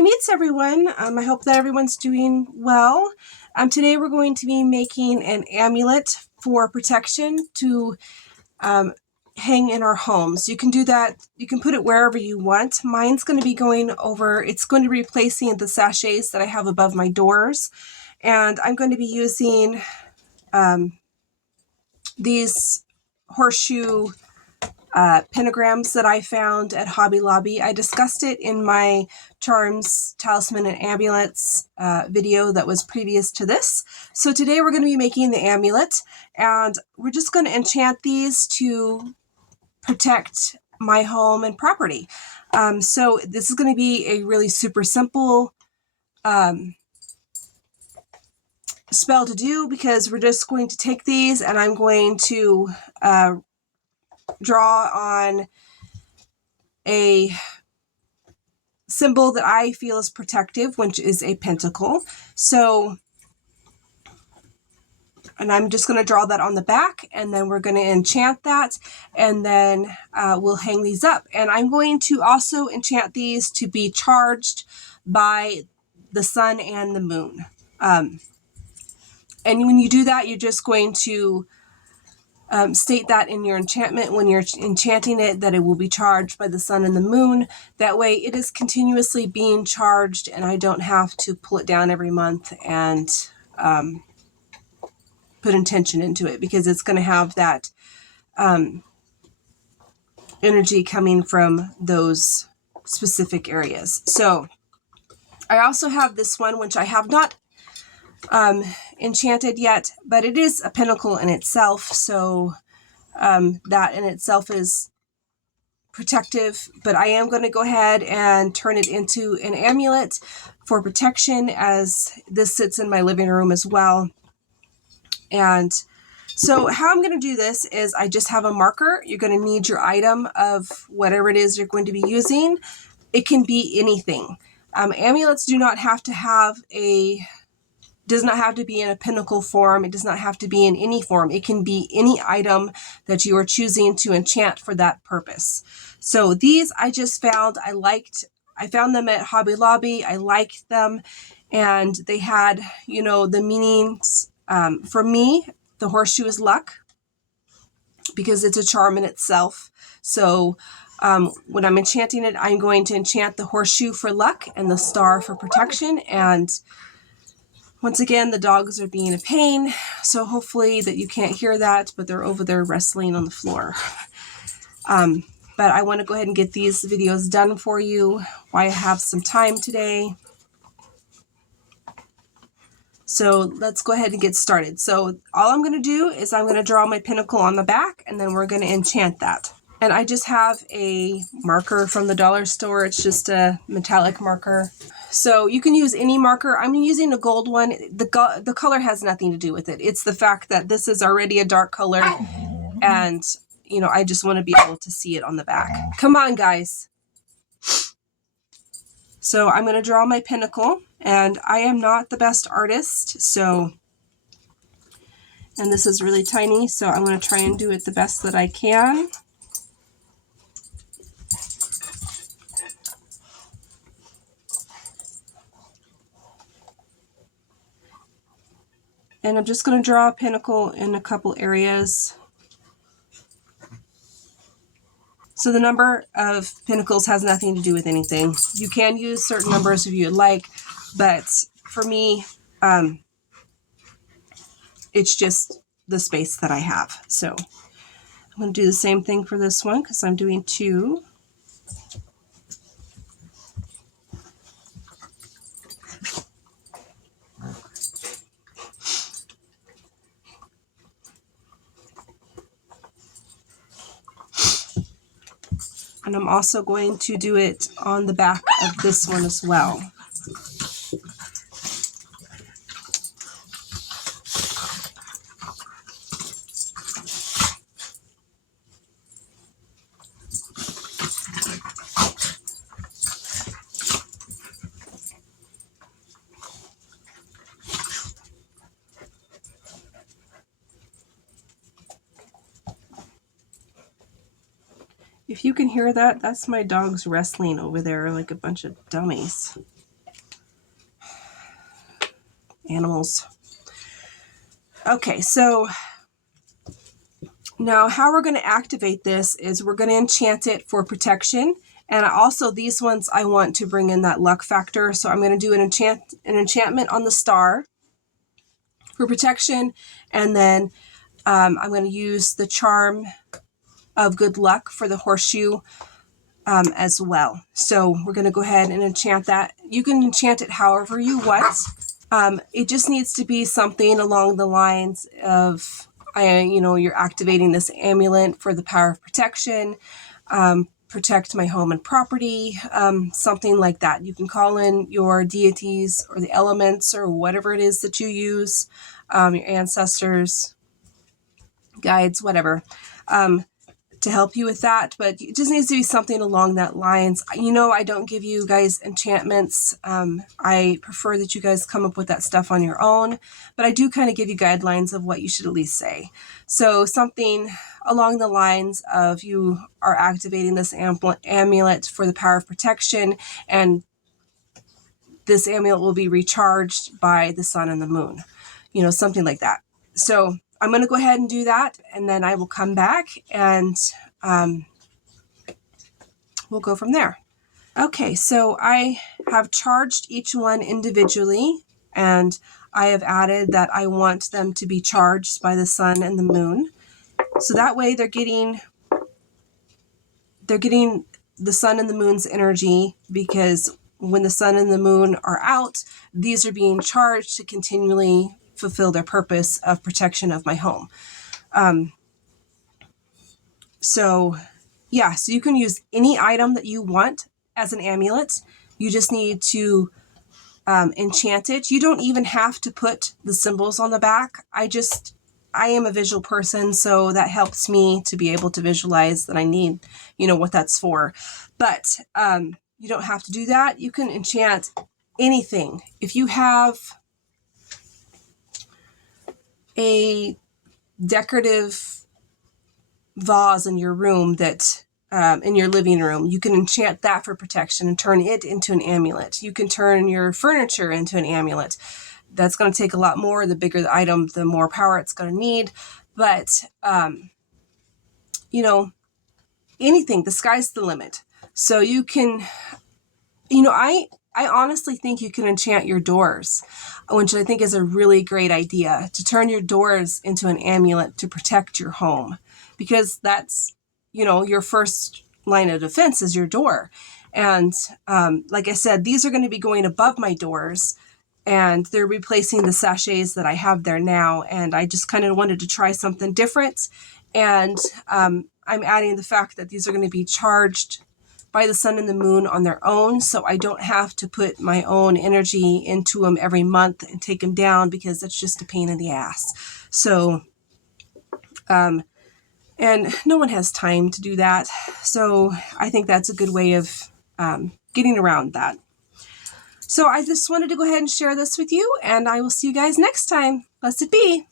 my meets, everyone. I hope that everyone's doing well. Today we're going to be making an amulet for protection to hang in our homes. You can do that. You can put it wherever you want. Mine's going to be going over, it's going to be replacing the sachets that I have above my doors. And I'm going to be using these horseshoe pentagrams that I found at Hobby Lobby. I discussed it in my charms, talisman, and amulets video that was previous to this. So today we're going to be making the amulet, and we're just going to enchant these to protect my home and property. So this is going to be a really super simple spell to do, because we're just going to take these and I'm going to draw on a symbol that I feel is protective, which is a pentacle. So, and I'm just going to draw that on the back, and then we're going to enchant that, and then we'll hang these up. And I'm going to also enchant these to be charged by the sun and the moon. And when you do that, you're just going to state that in your enchantment when you're enchanting it, that it will be charged by the sun and the moon. That way it is continuously being charged, and I don't have to pull it down every month and put intention into it, because it's going to have that energy coming from those specific areas. So I also have this one, which I have not enchanted yet, but it is a pentacle in itself, so that in itself is protective. But I am going to go ahead and turn it into an amulet for protection, as this sits in my living room as well. And so how I'm going to do this is I just have a marker. You're going to need your item of whatever it is you're going to be using. It can be anything. Amulets do not have to have does not have to be in a pinnacle form. It does not have to be in any form. It can be any item that you are choosing to enchant for that purpose. So these I just found. I found them at Hobby Lobby. I liked them, and they had, the meanings. For me, the horseshoe is luck, because it's a charm in itself. So when I'm enchanting it, I'm going to enchant the horseshoe for luck and the star for protection. And once again, the dogs are being a pain, so hopefully that you can't hear that, but they're over there wrestling on the floor. But I want to go ahead and get these videos done for you while I have some time today. So let's go ahead and get started. So all I'm going to do is I'm going to draw my pinnacle on the back, and then we're going to enchant that. And I just have a marker from the dollar store. It's just a metallic marker. So you can use any marker. I'm using a gold one. The color has nothing to do with it. It's the fact that this is already a dark color, and I just want to be able to see it on the back. Come on, guys. So I'm going to draw my pinnacle, and I am not the best artist, and this is really tiny, so I'm going to try and do it the best that I can. And I'm just going to draw a pinnacle in a couple areas. So the number of pinnacles has nothing to do with anything. You can use certain numbers if you'd like, but for me, it's just the space that I have. So I'm going to do the same thing for this one, because I'm doing 2. And I'm also going to do it on the back of this one as well. If you can hear that, that's my dogs wrestling over there like a bunch of dummies. animals. Okay, so now how we're going to activate this is we're going to enchant it for protection. And also these ones I want to bring in that luck factor. So I'm going to do an enchantment on the star for protection. And then I'm going to use the charm of good luck for the horseshoe as well. So we're going to go ahead and enchant that. You can enchant it however you want. It just needs to be something along the lines of, you're activating this amulet for the power of protection, protect my home and property, something like that. You can call in your deities or the elements or whatever it is that you use, your ancestors, guides, whatever, to help you with that. But it just needs to be something along that lines. I don't give you guys enchantments. I prefer that you guys come up with that stuff on your own, but I do kind of give you guidelines of what you should at least say. So something along the lines of you are activating this amulet for the power of protection, and this amulet will be recharged by the sun and the moon, something like that. So I'm going to go ahead and do that, and then I will come back and we'll go from there. Okay, so I have charged each one individually, and I have added that I want them to be charged by the sun and the moon. So that way they're getting the sun and the moon's energy, because when the sun and the moon are out, these are being charged to continually fulfill their purpose of protection of my home. So you can use any item that you want as an amulet. You just need to enchant it. You don't even have to put the symbols on the back. I am a visual person, so that helps me to be able to visualize that I need, what that's for. But you don't have to do that. You can enchant anything. If you have a decorative vase in your room that in your living room, you can enchant that for protection and turn it into an amulet. You can turn your furniture into an amulet. That's going to take a lot more. The bigger the item, the more power it's going to need. But anything, the sky's the limit. So you can, I honestly think you can enchant your doors, which I think is a really great idea, to turn your doors into an amulet to protect your home, because that's, your first line of defense is your door. And like I said, these are going to be going above my doors, and they're replacing the sachets that I have there now. And I just kind of wanted to try something different. And I'm adding the fact that these are going to be charged by the sun and the moon on their own, so I don't have to put my own energy into them every month and take them down, because that's just a pain in the ass. So, and no one has time to do that. So I think that's a good way of getting around that. So I just wanted to go ahead and share this with you, and I will see you guys next time. Blessed be.